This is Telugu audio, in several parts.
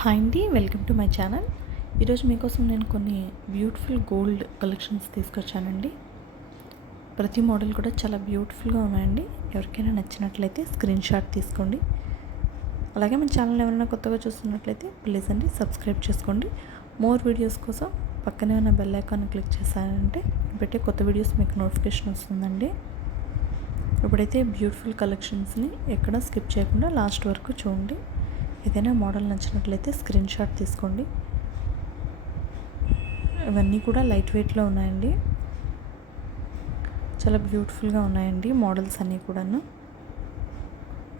హాయ్ అండి, వెల్కమ్ టు మై ఛానల్. ఈరోజు మీకోసం నేను కొన్ని బ్యూటిఫుల్ గోల్డ్ కలెక్షన్స్ తీసుకొచ్చానండి. ప్రతి మోడల్ కూడా చాలా బ్యూటిఫుల్గా ఉన్నాయండి. ఎవరికైనా నచ్చినట్లయితే స్క్రీన్ షాట్ తీసుకోండి. అలాగే మన ఛానల్ ఎవరైనా కొత్తగా చూస్తున్నట్లయితే ప్లీజ్ అండి సబ్స్క్రైబ్ చేసుకోండి. మోర్ వీడియోస్ కోసం పక్కనే ఉన్న బెల్ ఐకాన్ క్లిక్ చేశారంటే పెట్టే కొత్త వీడియోస్ మీకు నోటిఫికేషన్ వస్తుందండి. ఇప్పుడైతే బ్యూటిఫుల్ కలెక్షన్స్ని ఎక్కడ స్కిప్ చేయకుండా లాస్ట్ వరకు చూడండి. ఏదైనా మోడల్ నచ్చినట్లయితే స్క్రీన్ షాట్ తీసుకోండి. ఇవన్నీ కూడా లైట్ వెయిట్లో ఉన్నాయండి. చాలా బ్యూటిఫుల్గా ఉన్నాయండి మోడల్స్ అన్నీ కూడాను.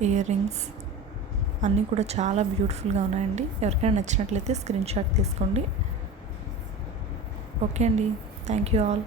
ఇయర్ రింగ్స్ అన్నీ కూడా చాలా బ్యూటిఫుల్గా ఉన్నాయండి. ఎవరికైనా నచ్చినట్లయితే స్క్రీన్ షాట్ తీసుకోండి. ఓకే అండి, థ్యాంక్ యూ ఆల్.